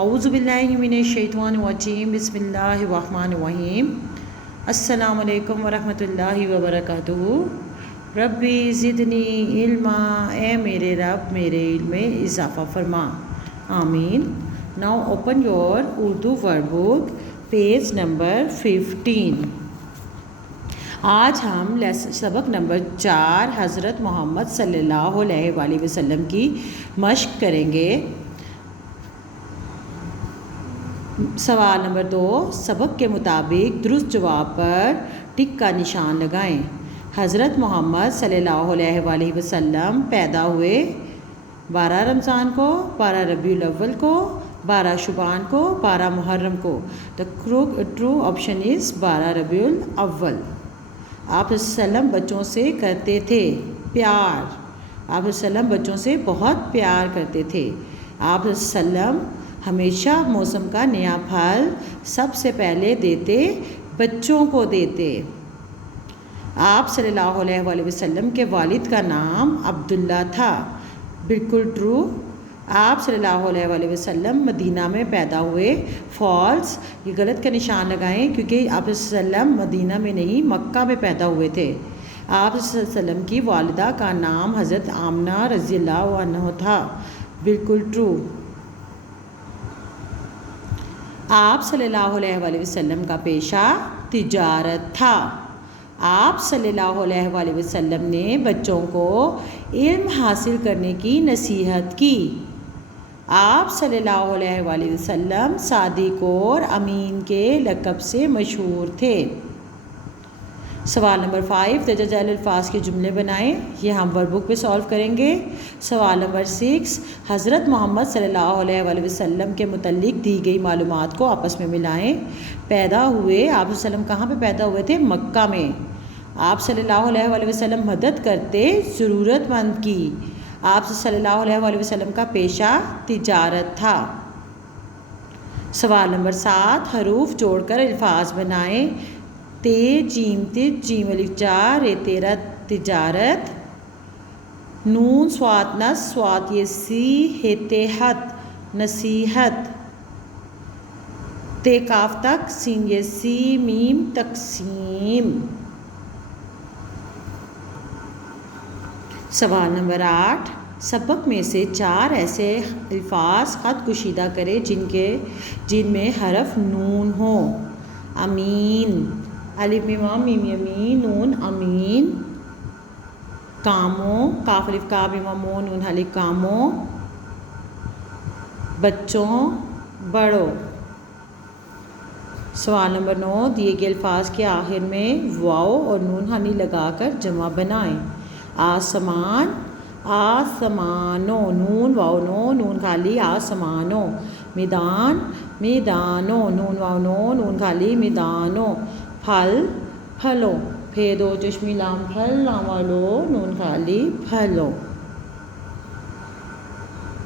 اعوذ باللہ من الشیطان الرجیم بسم اللہ الرحمن الرحیم السلام علیکم ورحمۃ اللہ وبرکاتہ۔ ربی زدنی علما، اے میرے رب میرے علم میں اضافہ فرما، آمین۔ Now open your Urdu word book, page number 15۔ آج ہم سبق نمبر 4 حضرت محمد صلی اللہ علیہ وآلہ وسلم کی مشق کریں گے۔ سوال نمبر 2، سبق کے مطابق درست جواب پر ٹک کا نشان لگائیں۔ حضرت محمد صلی اللہ علیہ وآلہ وسلم پیدا ہوئے 12 رمضان کو، 12 ربیع الاول کو، 12 شعبان کو، 12 محرم کو۔ دا ٹرو آپشن از 12 ربیع الاول۔ آپ وسلم بچوں سے کرتے تھے پیار، آپ وسلم بچوں سے بہت پیار کرتے تھے۔ آپ وسلم ہمیشہ موسم کا نیا پھل سب سے پہلے دیتے، بچوں کو دیتے۔ آپ صلی اللہ علیہ وآلہ وسلم کے والد کا نام عبداللہ تھا، بالکل ٹرو۔ آپ صلی اللہ علیہ وآلہ وسلم مدینہ میں پیدا ہوئے، فالس۔ یہ غلط کا نشان لگائیں کیونکہ آپ وسلم مدینہ میں نہیں مکہ میں پیدا ہوئے تھے۔ آپ صلی اللہ علیہ وسلم کی والدہ کا نام حضرت آمنہ رضی اللہ عنہ تھا، بالکل ٹرو۔ آپ صلی اللہ علیہ وآلہ وسلم کا پیشہ تجارت تھا۔ آپ صلی اللہ علیہ وآلہ وسلم نے بچوں کو علم حاصل کرنے کی نصیحت کی۔ آپ صلی اللہ علیہ وآلہ وسلم صادق اور امین کے لقب سے مشہور تھے۔ سوال نمبر 5، درجہ ذیل الفاظ کے جملے بنائیں۔ یہ ہم ورک بک پہ سالو کریں گے۔ سوال نمبر 6، حضرت محمد صلی اللہ علیہ وآلہ وسلم کے متعلق دی گئی معلومات کو آپس میں ملائیں۔ پیدا ہوئے، آپ وسلم کہاں پہ پیدا ہوئے تھے؟ مکہ میں۔ آپ صلی اللہ علیہ وآلہ وسلم مدد کرتے ضرورت مند کی۔ آپ صلی اللہ علیہ وآلہ وسلم کا پیشہ تجارت تھا۔ سوال نمبر 7، حروف جوڑ کر الفاظ بنائیں۔ تے جیم ت جیم الف جا رے تیرا تجارت، نون سوات نس سوات یہ سی ہتحت نصیحت، تے کاف تک سین یہ سی میم تقسیم۔ سوال نمبر 8، سبق میں سے 4 ایسے الفاظ خط کشیدہ کرے جن میں حرف نون ہو۔ امین، الف میم میم یمین نون امین۔ کاموں، کاف الف کا میم مو نون الف کاموں۔ بچوں، بڑوں۔ سوال نمبر 9، دیے گئے الفاظ کے آخر میں واو اور نون ہنی لگا کر جمع بنائیں۔ آسمان، آسمانوں، نون واو نو نون خالی آسمانوں۔ میدان، میدانوں، نون واو نو نون خالی میدانوں۔ پھل، پھلوں، پھے دو چشمی لام پھل لام والو نون خالی پھلوں۔